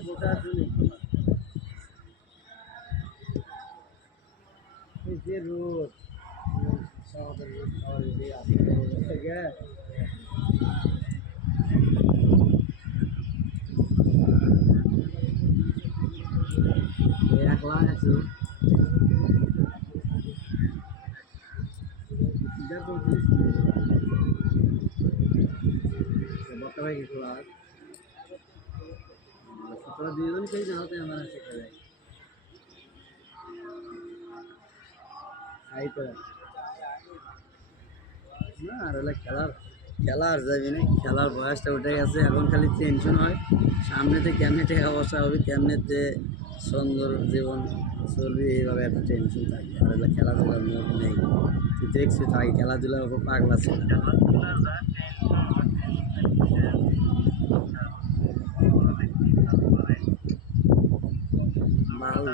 বোঝার জন্য এই যে রোদ আমাদের রোদ খাওয়ার যে আসতে গে একলা আছো দেখো বর্তমানে কিছু আর তোরা দুজন খেয়ে না হতে আমার শেখা যায় তাই তো না আর হলে খেলার যাবি না খেলার বয়সটা উঠে গেছে এখন খালি টেনশন হয় সামনেতে কেমনে টাকা বসা হবে কেমনেতে সুন্দর জীবন চলবে এইভাবে একটা টেনশন থাকে আর হলে খেলাধুলার মুখ নেই তুই দেখছি তাই খেলাধুলার উপর পাগলা ছিল মাল